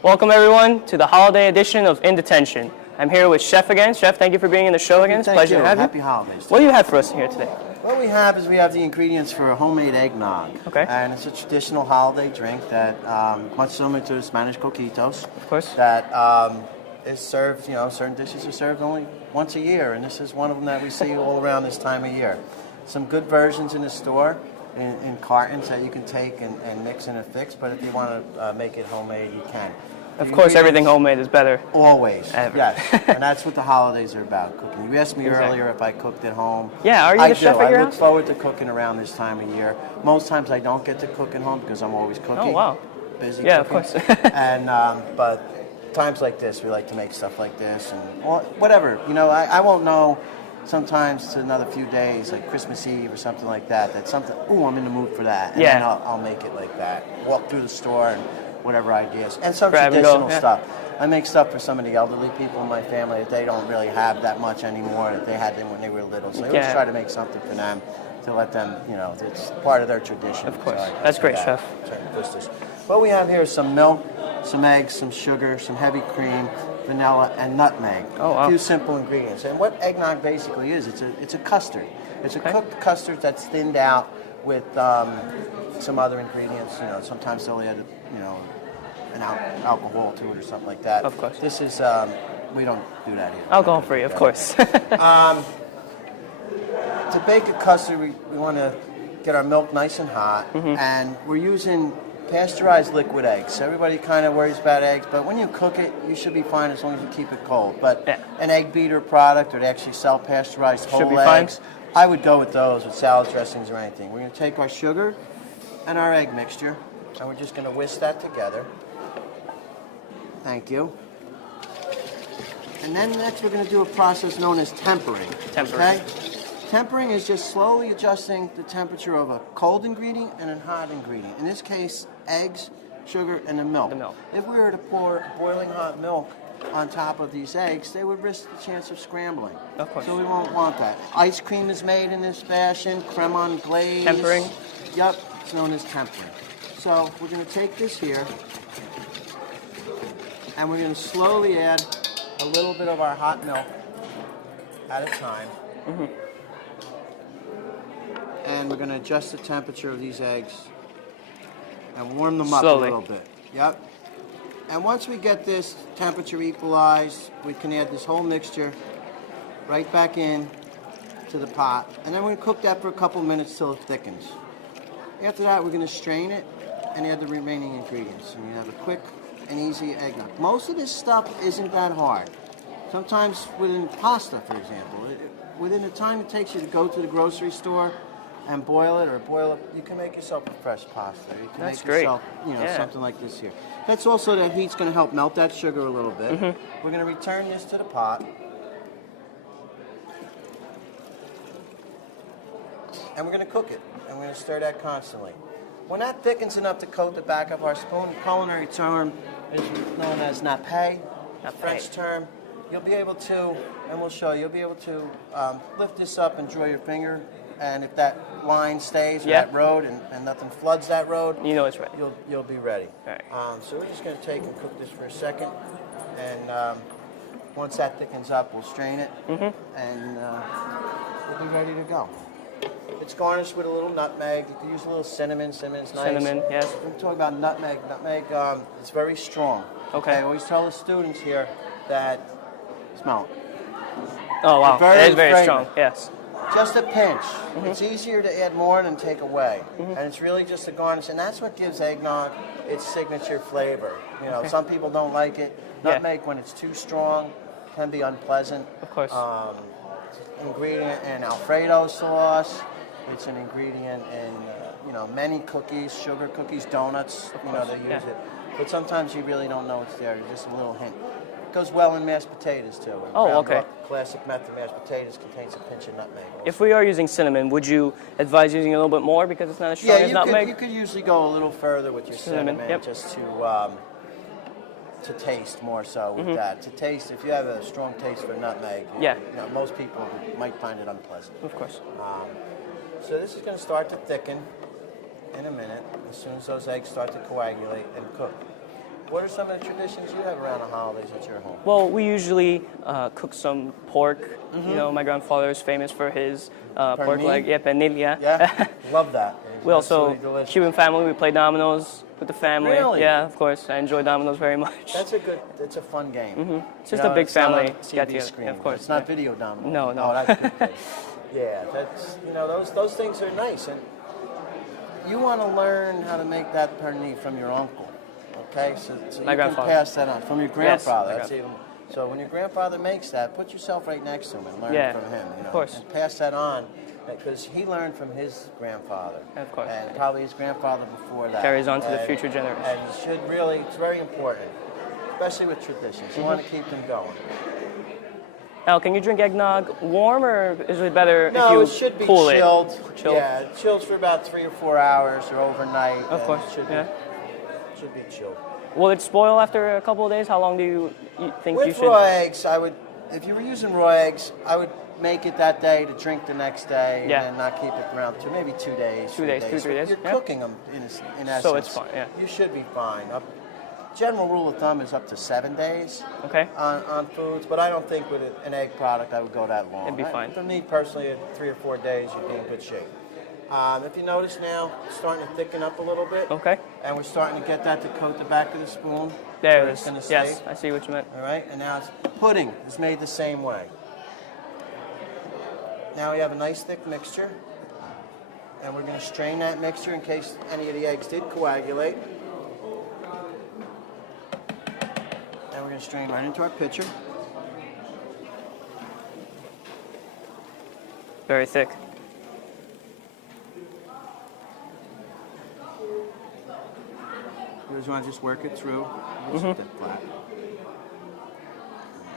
Welcome everyone to the holiday edition of In Detention. I'm here with Chef again. Chef, thank you for being in the show again. It's a pleasure to have you. Happy holidays. What do you have for us here today? What we have is we have the ingredients for a homemade eggnog. Okay. And it's a traditional holiday drink that, much similar to the Spanish coquitos. Of course. That is served, certain dishes are served only once a year, and this is one of them that we see all around this time of year. Some good versions in the store. In cartons that you can take and mix and fix, but if you want to make it homemade, you can. Of course, everything homemade is better. Always, ever. Yes. And that's what the holidays are about, cooking. You asked me earlier if I cooked at home. Yeah, are you the chef at your house? I look forward to cooking around this time of year. Most times I don't get to cook at home because I'm always cooking. Oh, wow. Busy yeah, cooking. of course. And but times like this, we like to make stuff like this and whatever. I won't know. Sometimes to another few days, like Christmas Eve or something like that, that's something, I'm in the mood for that. And then I'll make it like that. Walk through the store and whatever ideas. And some traditional stuff. I make stuff for some of the elderly people in my family that they don't really have that much anymore, that they had them when they were little. So I always try to make something for them to let them, it's part of their tradition. Of course. So that's great, Chef. What we have here is some milk, some eggs, some sugar, some heavy cream, vanilla, and nutmeg. Oh, wow. A few simple ingredients. And what eggnog basically is, it's a custard. It's a cooked custard that's thinned out with some other ingredients. Sometimes they'll add, an alcohol to it or something like that. Of course. This is, we don't do that here. Alcohol free, of course. To bake a custard, we want to get our milk nice and hot, and we're using pasteurized liquid eggs. Everybody kind of worries about eggs, but when you cook it, you should be fine as long as you keep it cold. But an egg beater product, or they actually sell pasteurized whole eggs, I would go with those with salad dressings or anything. We're going to take our sugar and our egg mixture, and we're just going to whisk that together. Thank you. And then next we're going to do a process known as tempering. Okay? Tempering is just slowly adjusting the temperature of a cold ingredient and a hot ingredient. In this case, eggs, sugar, and the milk. If we were to pour boiling hot milk on top of these eggs, they would risk the chance of scrambling. Of course. So we won't want that. Ice cream is made in this fashion, creme on glaze. Tempering? Yep, it's known as tempering. So we're going to take this here, and we're going to slowly add a little bit of our hot milk at a time. And we're going to adjust the temperature of these eggs and warm them up a little bit. Yep. And once we get this temperature equalized, we can add this whole mixture right back in to the pot. And then we're going to cook that for a couple minutes till it thickens. After that, we're going to strain it and add the remaining ingredients. And you have a quick and easy eggnog. Most of this stuff isn't that hard. Sometimes within pasta, for example, within the time it takes you to go to the grocery store and boil it, you can make yourself a fresh pasta. You can make yourself, something like this here. That's also, that heat's going to help melt that sugar a little bit. We're going to return this to the pot. And we're going to cook it. And we're going to stir that constantly. When that thickens enough to coat the back of our spoon, culinary term is known as nappe, a French term. You'll be able to, and we'll show you, you'll be able to lift this up and draw your finger. And if that line stays, or that road, and nothing floods that road, you know it's ready. You'll be ready. All right. So we're just going to take and cook this for a second, and once that thickens up, we'll strain it, and we'll be ready to go. It's garnished with a little nutmeg. You can use a little cinnamon. Cinnamon's nice. Cinnamon, yes. When we talk about nutmeg, it's very strong. Okay. I always tell the students here that, smell it. Oh, wow. It is very strong, yes. Just a pinch. It's easier to add more than take away. And it's really just a garnish. And that's what gives eggnog its signature flavor. Some people don't like it. Nutmeg, when it's too strong, can be unpleasant. Of course. Ingredient in Alfredo sauce. It's an ingredient in, many cookies, sugar cookies, donuts. They use it. But sometimes you really don't know it's there. Just a little hint. It goes well in mashed potatoes, too. Classic method mashed potatoes contains a pinch of nutmeg. Also. If we are using cinnamon, would you advise using a little bit more because it's not as strong as nutmeg? You could usually go a little further with your cinnamon just to taste more so with that. To taste, if you have a strong taste for nutmeg, most people might find it unpleasant. Of course. So this is going to start to thicken in a minute as soon as those eggs start to coagulate and cook. What are some of the traditions you have around the holidays at your home? Well, we usually cook some pork. You know, my grandfather is famous for his pork leg. Yeah, pernilla. Yeah, love that. It's We also, absolutely delicious. Cuban family, we play dominoes with the family. Really? Yeah, of course. I enjoy dominoes very much. It's a fun game. It's just a big it's not family on TV get together. screen. Of course. It's not video dominoes. No, no. Oh, that's good. Yeah, that's, those things are nice. And you want to learn how to make that pernil from your uncle, okay? So My you grandfather. can pass that on. From your grandfather. my That's even, so when your grandfather makes that, put yourself right next to him and learn Yeah, from him. of course. And pass that on, because he learned from his grandfather. Of course. And probably his grandfather before that. Carries on to the future generation. And you should really, it's very important, especially with traditions. You want to keep them going. Now, can you drink eggnog warm, or is it better No, if you it should be cool chilled. it? Chilled. Yeah, it chills for about 3 or 4 hours or overnight. Of and course, it should yeah. should be chilled. Will it spoil after a couple of days? How long do you think you With should? raw eggs, if you were using raw eggs, I would make it that day to drink the next day, Yeah. and then not keep it around maybe 2 days. 2 days, 2-3 days, You're yeah. cooking them in essence. So it's fine, yeah. You should be fine. General rule of thumb is up to 7 days Okay. on foods, but I don't think with an egg product I would go that long. It'd be fine. For me personally, at 3 or 4 days, you'd be in good shape. If you notice now, it's starting to thicken up a little bit. Okay. And we're starting to get that to coat the back of the spoon. There where it it's is. gonna Yes, stay. I see what you meant. All right, and now pudding is made the same way. Now we have a nice thick mixture, and we're going to strain that mixture in case any of the eggs did coagulate. And we're going to strain right into our pitcher. Very thick. You just want to just work it through. Just that flat.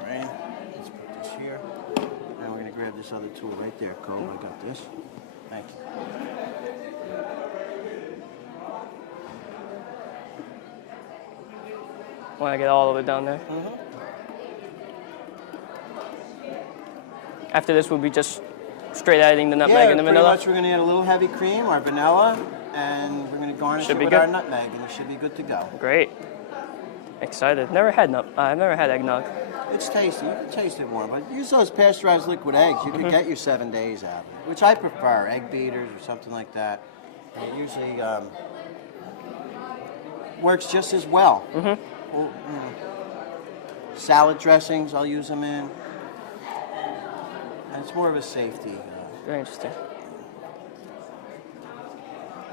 All right, let's put this here. Now we're going to grab this other tool right there, Kobe. I got this. Thank you. Want to get all of it down there. After this, we'll be just straight adding the nutmeg and the pretty vanilla. much we're going to add a little heavy cream, our vanilla, and we're going to garnish Should it be with good. our nutmeg, and it should be good to go. Great. Excited. I've never had eggnog. It's tasty. You can taste it more, but use those pasteurized liquid eggs. You can get your 7 days out of it, which I prefer. Egg beaters or something like that. And it usually works just as well. Salad dressings, I'll use them in. And it's more of a safety. Very interesting.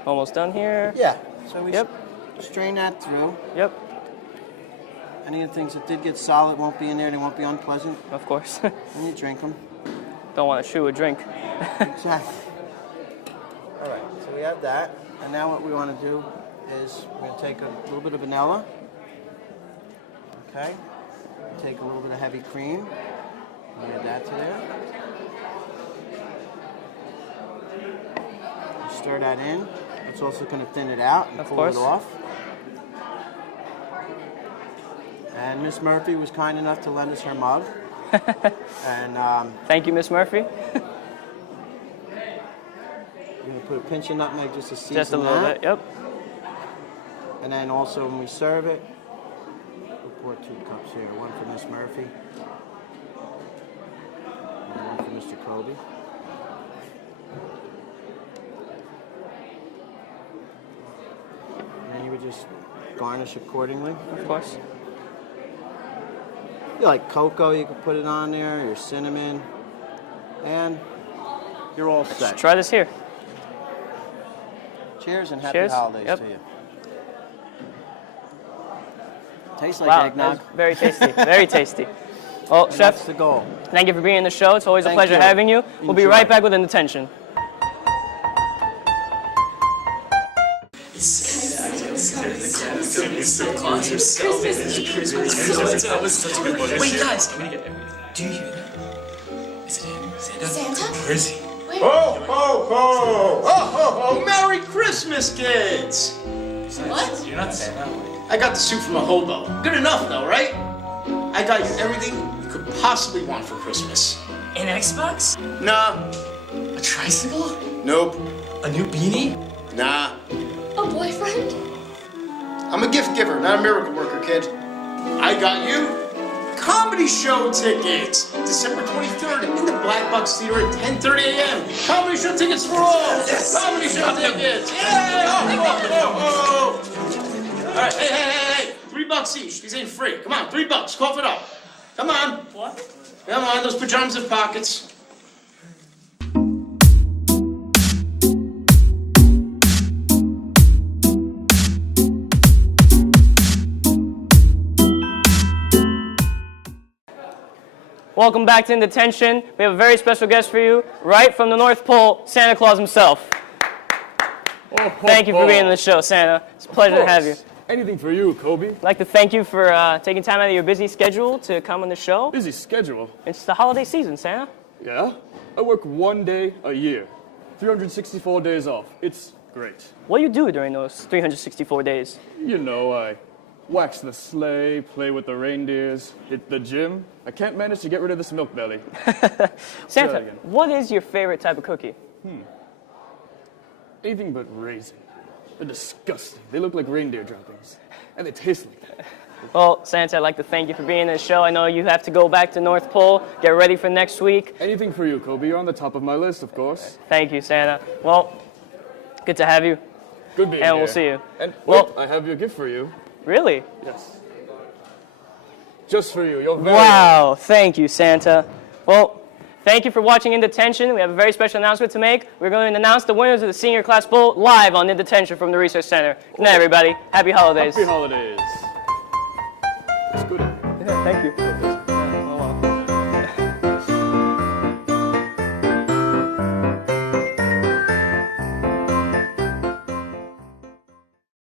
Almost done here. Yeah. So we Yep. strain that through. Yep. Any of the things that did get solid won't be in there. They won't be unpleasant. Of course. And you drink them. Don't want to chew a drink. Exactly. All right, so we have that. And now what we want to do is we're going to take a little bit of vanilla. Okay. Take a little bit of heavy cream. We'll add that to there. Stir that in. It's also going to thin it out and Of pull course. it off. And Miss Murphy was kind enough to lend us her mug. And Thank you, Miss Murphy. we're going to put a pinch of nutmeg just to season Just a little that. bit. Yep. And then also when we serve it, we'll pour 2 cups here. One for Miss Murphy. And one for Mr. Koby. And then you would just garnish accordingly. Of course. You like cocoa, you can put it on there, your cinnamon. And you're all set. Try this here. Cheers and happy Cheers. holidays Yep. to you. Tastes like Wow, eggnog. that's very tasty. Very tasty. Well, And Chef, that's the goal. thank you for being on the show. It's always a Thank pleasure you. having you. We'll be Enjoy. right back with Detention. Claus, you're so busy. That was such a good one. Wait, guys, do you hear that? Is it him? Santa? Where is he? Ho, ho, ho! Ho, ho, ho! Merry Christmas, kids! What? You're not Santa. I got the suit from a hobo. Good enough, though, right? I got you everything you could possibly want for Christmas. An Xbox? Nah. A tricycle? Nope. A new beanie? Nah. A boyfriend? I'm a gift giver, not a miracle worker, kid. I got you comedy show tickets. December 23rd in the Black Box Theater at 10:30 a.m. Comedy show tickets for all. Yes. Comedy show tickets. Yay! Oh. All right, hey. $3 each. These ain't free. Come on, $3. Cough it up. Come on. What? Come on, those pajamas have pockets. Welcome back to In Detention. We have a very special guest for you, right from the North Pole, Santa Claus himself. Thank you for being on the show, Santa. It's a pleasure to have you. Anything for you, Koby. I'd like to thank you for taking time out of your busy schedule to come on the show. Busy schedule. It's the holiday season, Santa. Yeah? I work 1 day a year. 364 days off. It's great. What do you do during those 364 days? You know, I wax the sleigh, play with the reindeers, hit the gym. I can't manage to get rid of this milk belly. Santa, what is your favorite type of cookie? Anything but raisin. They're disgusting. They look like reindeer droppings. And they taste like that. Well, Santa, I'd like to thank you for being on the show. I know you have to go back to North Pole, get ready for next week. Anything for you, Koby. You're on the top of my list, of course. Thank you, Santa. Well, good to have you. Good being And here. we'll see you. And Well- I have your gift for you. Really? Yes. Just for you. You're very Wow, thank you, Santa. Well, thank you for watching In Detention. We have a very special announcement to make. We're going to announce the winners of the Senior Class Bowl live on In Detention from the Research Center. Good night, everybody. Happy holidays. Happy holidays. It's good. Yeah, thank you.